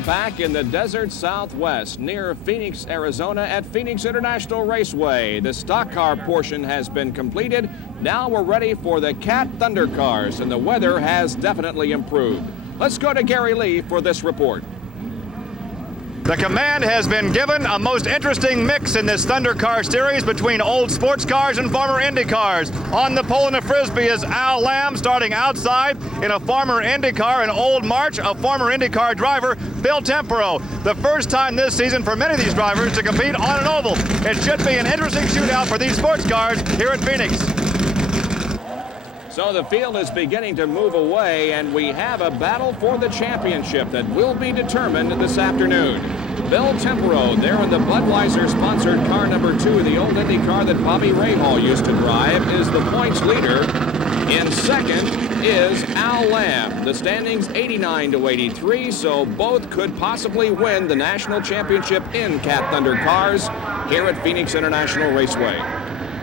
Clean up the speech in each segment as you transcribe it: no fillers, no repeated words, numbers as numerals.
we're back in the desert Southwest near Phoenix, Arizona at Phoenix International Raceway. The stock car portion has been completed. Now we're ready for the Cat Thunder cars, and the weather has definitely improved. Let's go to Gary Lee for this report. The command has been given a most interesting mix in this Thunder Car Series between old sports cars and former Indy cars. On the pole in the Frisbee is Al Lamb, starting outside in a former Indy car, an old March, a former Indy car driver, Bill Tempero. The first time this season for many of these drivers to compete on an oval. It should be an interesting shootout for these sports cars here at Phoenix. So the field is beginning to move away, and we have a battle for the championship that will be determined this afternoon. Bill Tempero there in the Budweiser-sponsored car number 2, the old Indy car that Bobby Rahal used to drive, is the points leader. In second is Al Lamb. The standings 89-83, so both could possibly win the national championship in Cat Thunder cars here at Phoenix International Raceway.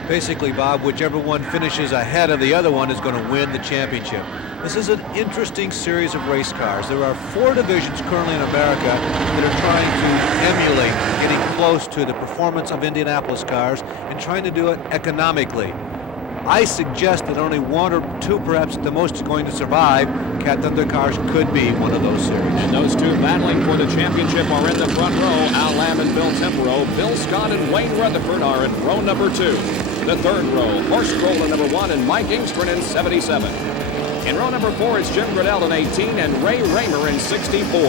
Basically, Bob, whichever one finishes ahead of the other one is going to win the championship. This is an interesting series of race cars. There are 4 divisions currently in America that are trying to emulate getting close to the performance of Indianapolis cars and trying to do it economically. I suggest that only 1 or 2, perhaps the most, is going to survive. Cat Thunder cars could be one of those series. And those 2 battling for the championship are in the front row, Al Lamb and Bill Tempero. Bill Scott and Wayne Rutherford are in row number 2. The third row, Horst Roller number 1 and Mike Engstrom in 77. In row number 4, it's Jim Gradel in 18 and Ray RAYMER in 64.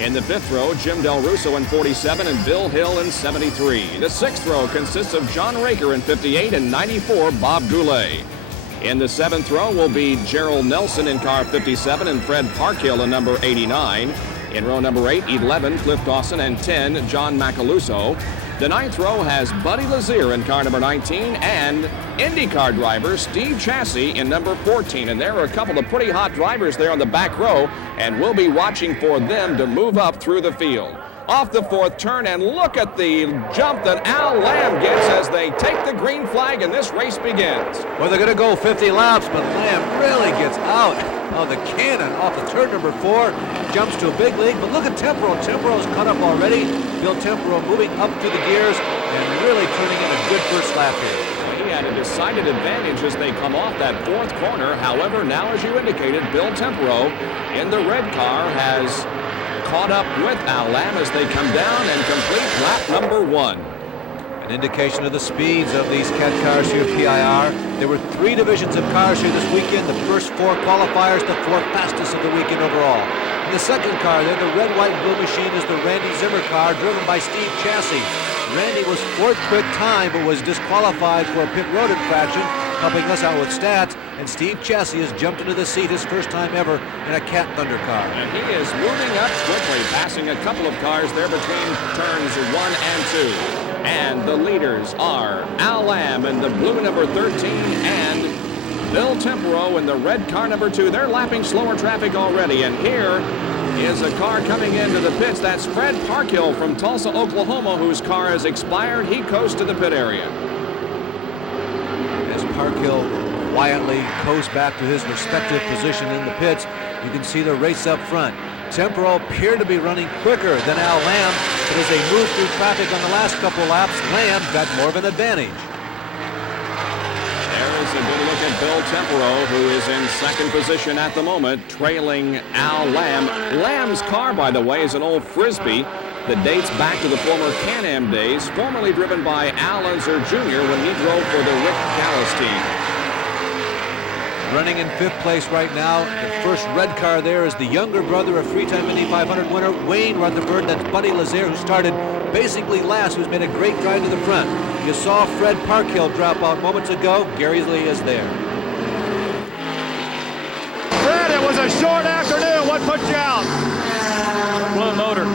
In the 5th row, Jim Del Russo in 47 and Bill Hill in 73. The 6th row consists of John Raker in 58 and 94, Bob Goulet. In the 7th row will be Gerald Nelson in car 57 and Fred Parkhill in number 89. In row number 8, 11, Cliff Dawson, and 10, John Macaluso. The 9th row has Buddy LAZIER in car number 19 and IndyCar driver Steve CHASSEY in number 14. And there are a couple of pretty hot drivers there on the back row, and we'll be watching for them to move up through the field. Off the 4th turn, and look at the jump that Al Lamb gets as they take the green flag and this race begins. Well, they're going to go 50 laps, but Lamb really gets out of the cannon off the turn number 4, jumps to a big lead. But look at Tempero. Tempero's caught up already. Bill Tempero moving up through the gears and really turning in a good first lap here. He had a decided advantage as they come off that 4th corner. However, now as you indicated, Bill Tempero in the red car has caught up with Al Lamb as they come down and complete lap number 1. An indication of the speeds of these Cat cars here at PIR. There were 3 divisions of cars here this weekend. The first 4 qualifiers, the 4 fastest of the weekend overall. In the second car there, the red, white, and blue machine is the Randy Zimmer car driven by Steve CHASSEY. Randy was 4th quick time but was disqualified for a pit road infraction, helping us out with stats. And Steve CHASSEY has jumped into the seat his first time ever in a Cat Thunder car. And he is moving up quickly, passing a couple of cars there between turns 1 and 2. And the leaders are Al Lamb in the blue number 13 and Bill Tempero in the red car number 2. They're lapping slower traffic already. And here is a car coming into the pits. That's Fred Parkhill from Tulsa, Oklahoma, whose car has expired. He coasts to the pit area. As Parkhill quietly coasts back to his respective position in the pits, you can see the race up front. Tempero appeared to be running quicker than Al Lamb, but as they moved through traffic on the last couple laps, Lamb got more of an advantage. There is a good look at Bill Tempero, who is in 2nd position at the moment, trailing Al Lamb. Lamb's car, by the way, is an old Frisbee that dates back to the former Can-Am days, formerly driven by Al Unser Jr. when he drove for the Rick Gallis team. Running in 5th place right now, the first red car there is the younger brother of 3-time Indy 500 winner Wayne Rutherford. That's Buddy LAZIER, who started basically last, who's made a great drive to the front. You saw Fred Parkhill drop out moments ago. Gary Lee is there. Fred, it was a short afternoon. What put you out? Blew the motor.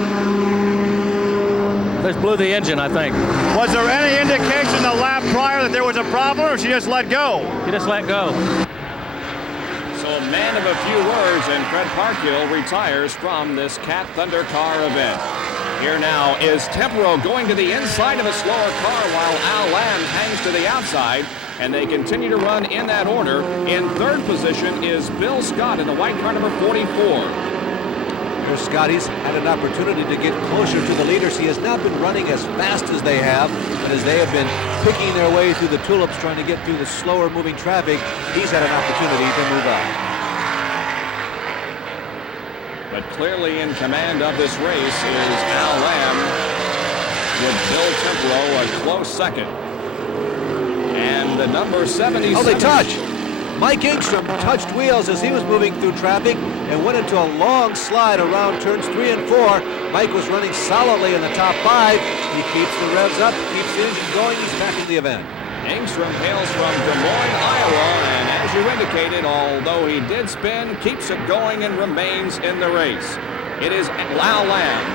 Just blew the engine, I think. Was there any indication the lap prior that there was a problem, or she just let go? She just let go. So man of a few words, and Fred Parkhill retires from this Cat Thunder car event. Here now is Tempero going to the inside of a slower car while Al Lamb hangs to the outside, and they continue to run in that order. In 3rd position is Bill Scott in the white car number 44. Where Scotty's had an opportunity to get closer to the leaders. He has not been running as fast as they have, but as they have been picking their way through the tulips, trying to get through the slower moving traffic, he's had an opportunity to move up. But clearly in command of this race is Al Lamb, with Bill Tempero a close second. And the number 77. Oh, they touch. Mike Engstrom touched wheels as he was moving through traffic and went into a long slide around turns 3 and 4. Mike was running solidly in the top 5. He keeps the revs up, keeps the engine going. He's back in the event. Engstrom hails from Des Moines, Iowa, and as you indicated, although he did spin, keeps it going and remains in the race. It is Al Lamb,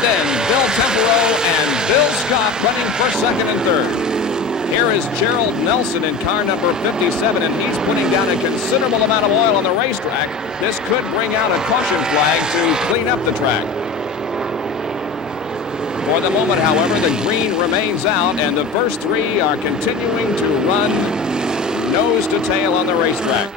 then Bill Tempero and Bill Scott running for second and third. Here is Gerald Nelson in car number 57, and he's putting down a considerable amount of oil on the racetrack. This could bring out a caution flag to clean up the track. For the moment, however, the green remains out, and the first 3 are continuing to run nose to tail on the racetrack.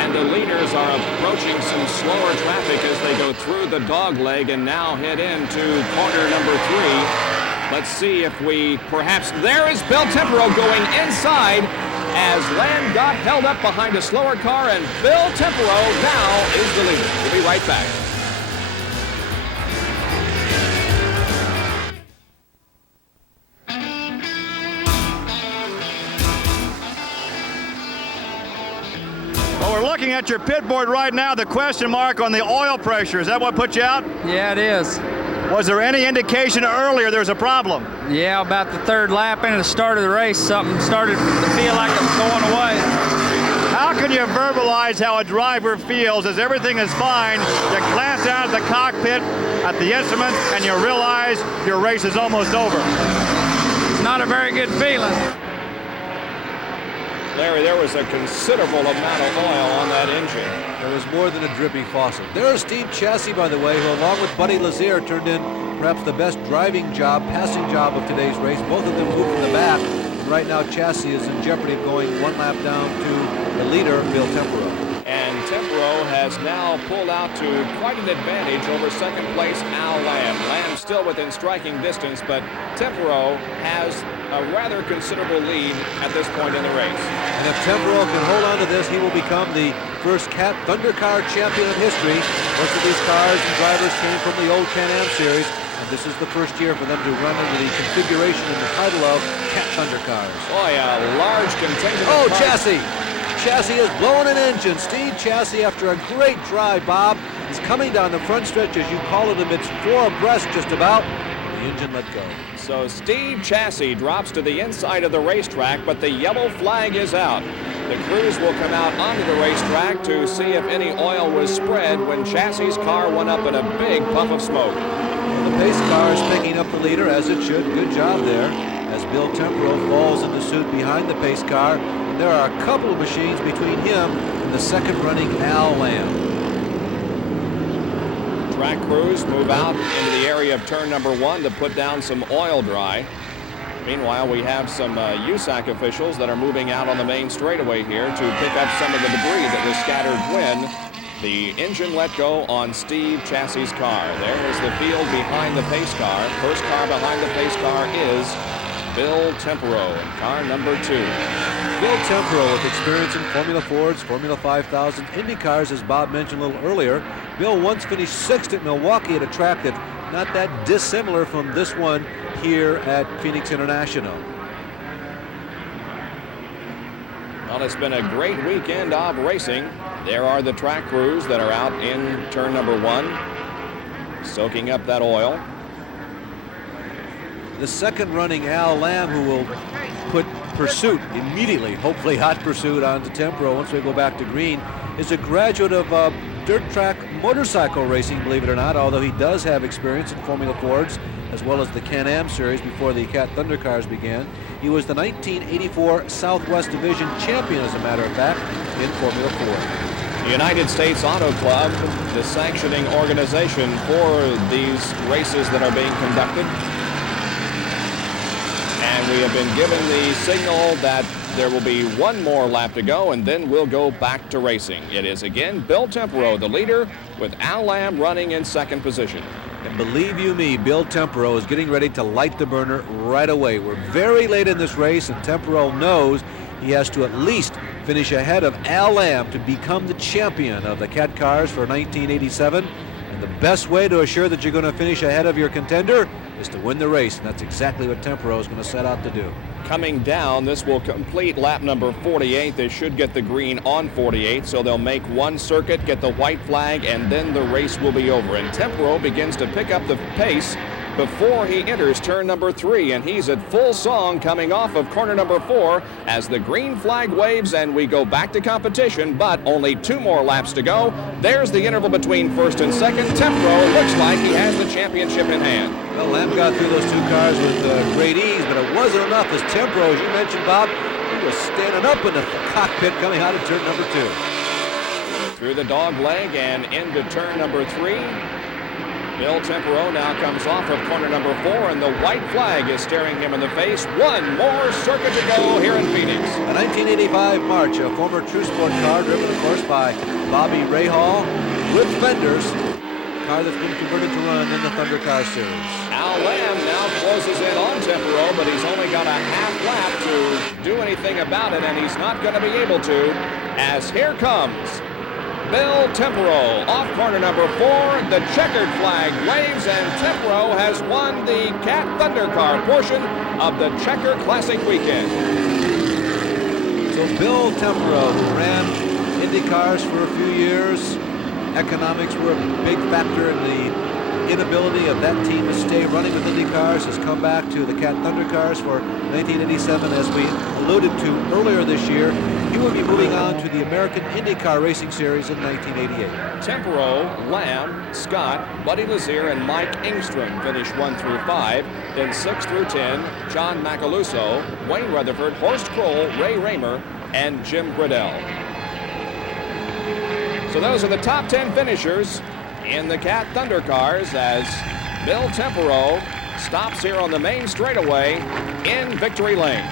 And the leaders are approaching some slower traffic as they go through the dog leg and now head into corner number 3. Let's see if we perhaps, there is Bill Tempero going inside as Lamb got held up behind a slower car, and Bill Tempero now is the leader. We'll be right back. Well, we're looking at your pit board right now, the question mark on the oil pressure. Is that what put you out? Yeah, it is. Was there any indication earlier there was a problem? Yeah, about the 3rd lap into the start of the race, something started to feel like it was going away. How can you verbalize how a driver feels as everything is fine? You glance out at the cockpit, at the instruments, and you realize your race is almost over. It's not a very good feeling. Larry, there was a considerable amount of oil on that engine. There was more than a dripping faucet. There's Steve Chassey, by the way, who along with Buddy LAZIER turned in perhaps the best driving job, passing job of today's race. Both of them moved from the back. And right now, Chassey is in jeopardy of going 1 lap down to the leader, Bill Tempero. And Tempero has now pulled out to quite an advantage over second place Al Lamb. Lamb still within striking distance, but Tempero has a rather considerable lead at this point in the race. And if Tempero can hold on to this, he will become the first Cat Thunder Car champion in history. Most of these cars and drivers came from the old Can-Am series, and this is the first year for them to run into the configuration and the title of Cat Thunder cars. Boy, a large contingent. Oh, Chassey! Chassey is blowing an engine. Steve Chassey, after a great drive, Bob, is coming down the front stretch, as you call it, amidst 4 abreast just about. The engine let go. So Steve Chassey drops to the inside of the racetrack, but the yellow flag is out. The crews will come out onto the racetrack to see if any oil was spread when Chassey's car went up in a big puff of smoke. Well, the pace car is picking up the leader, as it should. Good job there, as Bill Tempero falls into suit behind the pace car. And there are a couple of machines between him and the second running Al Lamb. Track crews move out into the area of turn number 1 to put down some oil dry. Meanwhile, we have some USAC officials that are moving out on the main straightaway here to pick up some of the debris that was scattered when the engine let go on Steve Chassey's car. There is the field behind the pace car. First car behind the pace car is Bill Tempero in car number 2. Bill Tempero, with experience in Formula Fords, Formula 5000, Indy cars, as Bob mentioned a little earlier. Bill once finished 6th at Milwaukee at a track that's not that dissimilar from this one here at Phoenix International. Well, it's been a great weekend of racing. There are the track crews that are out in turn number 1, soaking up that oil. The second running Al Lamb, who will put pursuit immediately, hopefully hot pursuit, onto Tempero once we go back to green, is a graduate of dirt track motorcycle racing, believe it or not, although he does have experience in Formula Fords as well as the Can-Am series before the Cat Thunder cars began. He was the 1984 Southwest Division champion, as a matter of fact, in Formula Ford. The United States Auto Club, the sanctioning organization for these races that are being conducted. And we have been given the signal that There will be one more lap to go, and then we'll go back to racing. It is again Bill Tempero, the leader, with Al Lamb running in second position. And believe you me, Bill Tempero is getting ready to light the burner right away. We're very late in this race, and Tempero knows he has to at least finish ahead of Al Lamb to become the champion of the Cat Cars for 1987. And the best way to assure that you're going to finish ahead of your contender is to win the race, and that's exactly what Tempero is going to set out to do. Coming down, this will complete lap number 48. They should get the green on 48, so they'll make one circuit, get the white flag, and then the race will be over. And Tempero begins to pick up the pace before he enters turn number 3, and he's at full song coming off of corner number 4 as the green flag waves and we go back to competition, but only 2 more laps to go. There's the interval between first and second. Tempero looks like he has the championship in hand. Well, Lamb got through those 2 cars with great ease, but it wasn't enough as Tempero, as you mentioned, Bob, he was standing up in the cockpit coming out of turn number 2. Through the dog leg and into turn number 3. Bill Tempero now comes off of corner number 4, and the white flag is staring him in the face. One more circuit to go here in Phoenix. A 1985 March, a former True Sport car driven, of course, by Bobby Rahal with fenders. Car that's been converted to run in the Thunder Car Series. Al Lamb now closes in on Tempero, but he's only got a half lap to do anything about it, and he's not going to be able to, as here comes Bill Tempero off corner number 4. The checkered flag waves, and Tempero has won the Cat Thunder Car portion of the Checker Classic weekend. So Bill Tempero, who ran Indy cars for a few years, economics were a big factor in the inability of that team to stay running with Indy cars, has come back to the Cat Thunder cars for 1987, as we alluded to earlier this year. He will be moving on to the American Indycar Racing Series in 1988. Tempero, Lamb, Scott, Buddy LAZIER, and Mike Engstrom finish 1 through 5. Then 6 through 10, John Macaluso, Wayne Rutherford, Horst Kroll, Ray Raymer, and Jim GRADEL. So those are the top 10 finishers in the Cat Thunder cars as Bill Tempero stops here on the main straightaway in Victory Lane.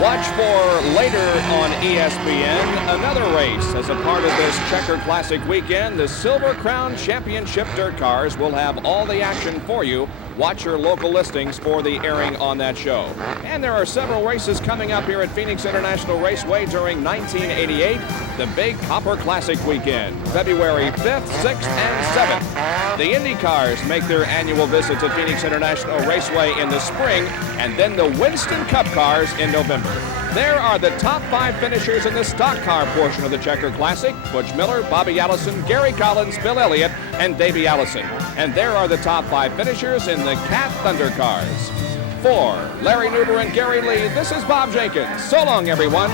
Watch for later on ESPN another race as a part of this Checker Classic weekend. The Silver Crown Championship Dirt Cars will have all the action for you. Watch your local listings for the airing on that show. And there are several races coming up here at Phoenix International Raceway during 1988, the Big Copper Classic weekend, February 5th, 6th, and 7th. The Indy cars make their annual visit to Phoenix International Raceway in the spring, and then the Winston Cup cars in November. There are the top 5 finishers in the stock car portion of the Checker Classic: Butch Miller, Bobby Allison, Gary Collins, Bill Elliott, and Davey Allison. And there are the top 5 finishers in the Cat Thunder cars. For Larry Nuber and Gary Lee, this is Bob Jenkins. So long, everyone.